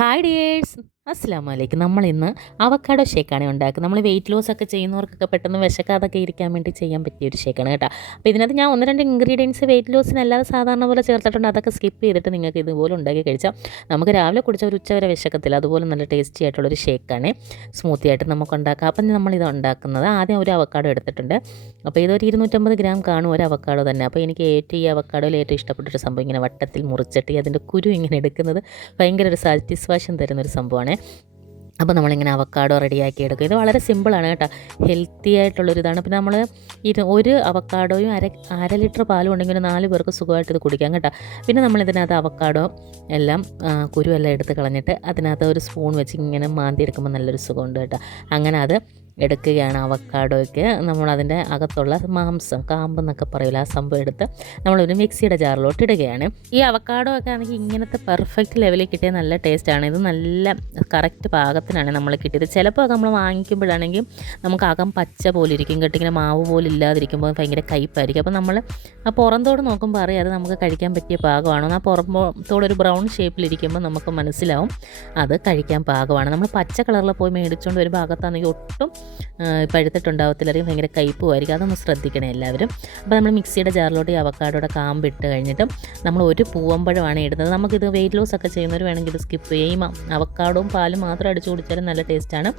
Hi dears, അസ്സലാമു അലൈക്കും. നമ്മളിന്ന് അവക്കാഡോ ഷേക്കാണ് ഉണ്ടാക്കുന്നത്. നമ്മൾ വെയിറ്റ് ലോസ് ഒക്കെ ചെയ്യുന്നവർക്കൊക്കെ പെട്ടെന്ന് വിശക്കാതൊക്കെ ഇരിക്കാൻ വേണ്ടി ചെയ്യാൻ പറ്റിയ ഒരു ഷേക്കാണ് കേട്ടോ. അപ്പോൾ ഇതിനകത്ത് ഞാൻ 1-2 ഇൻഗ്രീഡിയൻസ് വെയിറ്റ് ലോസിനല്ലാതെ സാധാരണ പോലെ ചേർത്തിട്ടുണ്ട്. അതൊക്കെ സ്കിപ്പ് ചെയ്തിട്ട് നിങ്ങൾക്ക് ഇതുപോലെ ഉണ്ടാക്കി കഴിച്ചാൽ നമുക്ക് രാവിലെ കുടിച്ച ഒരു ഉച്ച വരെ വിശക്കത്തില്ല. അതുപോലെ നല്ല ടേസ്റ്റി ആയിട്ടുള്ളൊരു ഷേക്കാണ്, സ്മൂത്തി ആയിട്ട് നമുക്ക് ഉണ്ടാക്കാം. അപ്പം നമ്മളിത് ഉണ്ടാക്കുന്നത് ആദ്യം ഒരു അവക്കാഡോ എടുത്തിട്ടുണ്ട്. അപ്പോൾ ഇതൊരു 250 ഗ്രാം കാണും ഒരു അവക്കാഡോ തന്നെ. അപ്പോൾ എനിക്ക് ഈ അവക്കാഡോയിൽ ഏറ്റവും ഇഷ്ടപ്പെട്ടൊരു സംഭവം ഇങ്ങനെ വട്ടത്തിൽ മുറിച്ചിട്ട് അതിൻ്റെ കുരു ഇങ്ങനെ എടുക്കുന്നത് ഭയങ്കര ഒരു സാറ്റിസ്ഫാക്ഷൻ തരുന്നൊരു സംഭവമാണ്. അപ്പോൾ നമ്മളിങ്ങനെ അവക്കാഡോ റെഡിയാക്കി എടുക്കും. ഇത് വളരെ സിമ്പിളാണ് കേട്ടോ, ഹെൽത്തി ആയിട്ടുള്ളൊരിതാണ്. പിന്നെ നമ്മൾ ഒരു അവക്കാഡോയും അര ലിറ്റർ പാലും ഉണ്ടെങ്കിൽ 4 പേർക്ക് സുഖമായിട്ട് ഇത് കുടിക്കാം കേട്ടോ. പിന്നെ നമ്മളിതിനകത്ത് അവക്കാഡോ എല്ലാം കുരുവെല്ലാം എടുത്ത് കളഞ്ഞിട്ട് അതിനകത്ത് ഒരു സ്പൂൺ വെച്ച് ഇങ്ങനെ മാന്തി എടുക്കുമ്പോൾ നല്ലൊരു സുഖമുണ്ട് കേട്ടോ. അങ്ങനെ അത് എടുക്കുകയാണ്. അവക്കാഡോയ്ക്ക് നമ്മളതിൻ്റെ അകത്തുള്ള മാംസം, കാമ്പെന്നൊക്കെ പറയില്ല, ആ സംഭവം എടുത്ത് നമ്മളൊരു മിക്സിയുടെ ജാറിലോട്ട് ഇടുകയാണ്. ഈ അവക്കാഡോ ഒക്കെ ആണെങ്കിൽ ഇങ്ങനത്തെ പെർഫെക്റ്റ് ലെവലിൽ കിട്ടിയ നല്ല ടേസ്റ്റാണ്. ഇത് നല്ല കറക്റ്റ് പാകത്തിനാണ് നമ്മൾ കിട്ടിയത്. ചിലപ്പോൾ നമ്മൾ വാങ്ങിക്കുമ്പോഴാണെങ്കിൽ നമുക്ക് അകം പച്ച പോലെ ഇരിക്കും കേട്ടോ, ഇങ്ങനെ മാവ് പോലെ ഇല്ലാതിരിക്കുമ്പോൾ ഭയങ്കര കയ്പ്പായിരിക്കും. അപ്പോൾ നമ്മൾ ആ പുറന്തോട് നോക്കുമ്പോൾ അറിയാം അത് നമുക്ക് കഴിക്കാൻ പറ്റിയ പാകമാണോ. ആ പുറത്തോടൊരു ബ്രൗൺ ഷേപ്പിലിരിക്കുമ്പോൾ നമുക്ക് മനസ്സിലാവും അത് കഴിക്കാൻ പാകമാണ്. നമ്മൾ പച്ച കളറിൽ പോയി മേടിച്ചുകൊണ്ട് ഒരു ഭാഗത്താണെങ്കിൽ ഒട്ടും പഴുത്തിട്ടുണ്ടാവത്തില്ലായിരിക്കും, ഭയങ്കര കയ്പ്പുമായിരിക്കും. അതൊന്ന് ശ്രദ്ധിക്കണേ എല്ലാവരും. അപ്പോൾ നമ്മൾ മിക്സിയുടെ ജാറിലോട്ട് ഈ അവക്കാഡോയുടെ കാമ്പിട്ട് കഴിഞ്ഞിട്ട് നമ്മൾ ഒരു പൂവമ്പഴമാണ് ഇടുന്നത്. നമുക്കിത് വെയിറ്റ് ലോസ് ഒക്കെ ചെയ്യുന്നവർ വേണമെങ്കിൽ ഇത് സ്കിപ്പ് ചെയ്യും. അവക്കാഡോയും പാലും മാത്രം അടിച്ചു കുടിച്ചാലും നല്ല ടേസ്റ്റാണ്,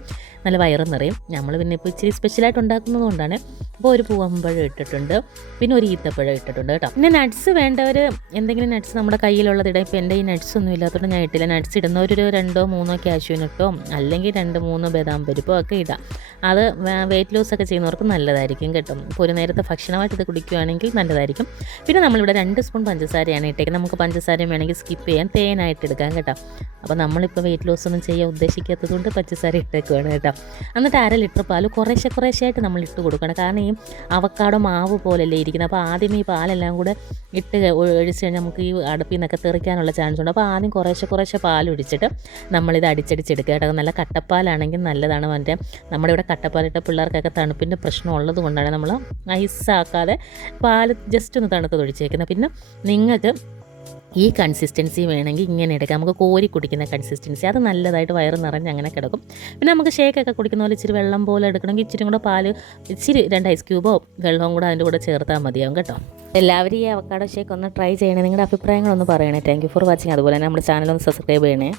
നല്ല വയറും നിറയും. നമ്മൾ പിന്നെ ഇപ്പോൾ ഇച്ചിരി സ്പെഷ്യലായിട്ട് ഉണ്ടാക്കുന്നത് കൊണ്ടാണ്. അപ്പോൾ ഒരു പൂവമ്പഴം ഇട്ടിട്ടുണ്ട്, പിന്നെ ഒരു ഈത്തപ്പഴം ഇട്ടിട്ടുണ്ട് കേട്ടോ. പിന്നെ നട്ട്സ് വേണ്ടവർ എന്തെങ്കിലും നട്ട്സ് നമ്മുടെ കയ്യിലുള്ളത് ഇടാം. ഇപ്പോൾ എൻ്റെ ഈ നട്ട്സ് ഒന്നും ഇല്ലാത്തതുകൊണ്ട് ഞാൻ ഇട്ടില്ല. നട്ട്സ് ഇടുന്നവരൊരു 2-3 കാഷ്യൂനട്ടോ അല്ലെങ്കിൽ 2-3 ബദാം പരിപ്പോ ഒക്കെ ഇടാം. അത് വെയിറ്റ് ലോസ് ഒക്കെ ചെയ്യുന്നവർക്ക് നല്ലതായിരിക്കും കേട്ടോ. ഇപ്പോൾ ഒരു നേരത്തെ ഭക്ഷണമായിട്ട് ഇത് കുടിക്കുകയാണെങ്കിൽ നല്ലതായിരിക്കും. പിന്നെ നമ്മളിവിടെ 2 സ്പൂൺ പഞ്ചസാരയാണ് ഇട്ടേക്കുന്നത്. നമുക്ക് പഞ്ചസാരയും വേണമെങ്കിൽ സ്കിപ്പ് ചെയ്യാൻ, തേനായിട്ട് എടുക്കാം കേട്ടോ. അപ്പോൾ നമ്മളിപ്പോൾ വെയിറ്റ് ലോസ് ഒന്നും ചെയ്യാൻ ഉദ്ദേശിക്കാത്തത് കൊണ്ട് പഞ്ചസാര ഇട്ടേക്കുവാണ് കേട്ടോ. എന്നിട്ട് 1/2 ലിറ്റർ പാൽ കുറേശ്ശെയായിട്ട് നമ്മൾ ഇട്ട് കൊടുക്കണം. കാരണം ഈ അവക്കാഡോ മാവ് പോലെയല്ലേ ഇരിക്കുന്നത്. അപ്പോൾ ആദ്യം ഈ പാലെല്ലാം കൂടെ ഇട്ട് ഒഴിച്ച് കഴിഞ്ഞാൽ നമുക്ക് ഈ അടുപ്പിൽ നിന്നൊക്കെ തെറിക്കാനുള്ള ചാൻസ് ഉണ്ട്. അപ്പോൾ ആദ്യം കുറേശ്ശെ പാൽ ഒഴിച്ചിട്ട് നമ്മളിത് അടിച്ചെടുക്കുക കേട്ടോ. നല്ല കട്ടപ്പാലാണെങ്കിൽ നല്ലതാണ്. നമ്മുടെ ഇവിടെ കട്ടപ്പാലിട്ട പിള്ളേർക്കൊക്കെ തണുപ്പിൻ്റെ പ്രശ്നം ഉള്ളത് കൊണ്ടാണ് നമ്മൾ ഐസാക്കാതെ പാൽ ജസ്റ്റ് ഒന്ന് തണുത്തത് ഒഴിച്ചേക്കുന്നത്. പിന്നെ നിങ്ങൾക്ക് ഈ കൺസിസ്റ്റൻസി വേണമെങ്കിൽ ഇങ്ങനെ എടുക്കാം. നമുക്ക് കോരി കുടിക്കുന്ന കൺസിസ്റ്റൻസി, അത് നല്ലതായിട്ട് വയറ് നിറഞ്ഞ് അങ്ങനെ കിടക്കും. പിന്നെ നമുക്ക് ഷേക്കൊക്കെ കുടിക്കുന്ന പോലെ ഇച്ചിരി വെള്ളം പോലെ എടുക്കണമെങ്കിൽ ഇച്ചിരി കൂടെ പാല്, ഇച്ചിരി 2 ഐസ് ക്യൂബോ വെള്ളവും കൂടെ അതിൻ്റെ കൂടെ ചേർത്താൽ മതിയാവും കേട്ടോ. എല്ലാവരും ഈ അവക്കാഡോ ഷേക്ക് ഒന്ന് ട്രൈ ചെയ്യണേ. നിങ്ങളുടെ അഭിപ്രായങ്ങളൊന്ന് പറയണേ. Thank you for watching. അതുപോലെ തന്നെ നമ്മുടെ ചാനലൊന്ന് സബ്സ്ക്രൈബ് ചെയ്യണേ.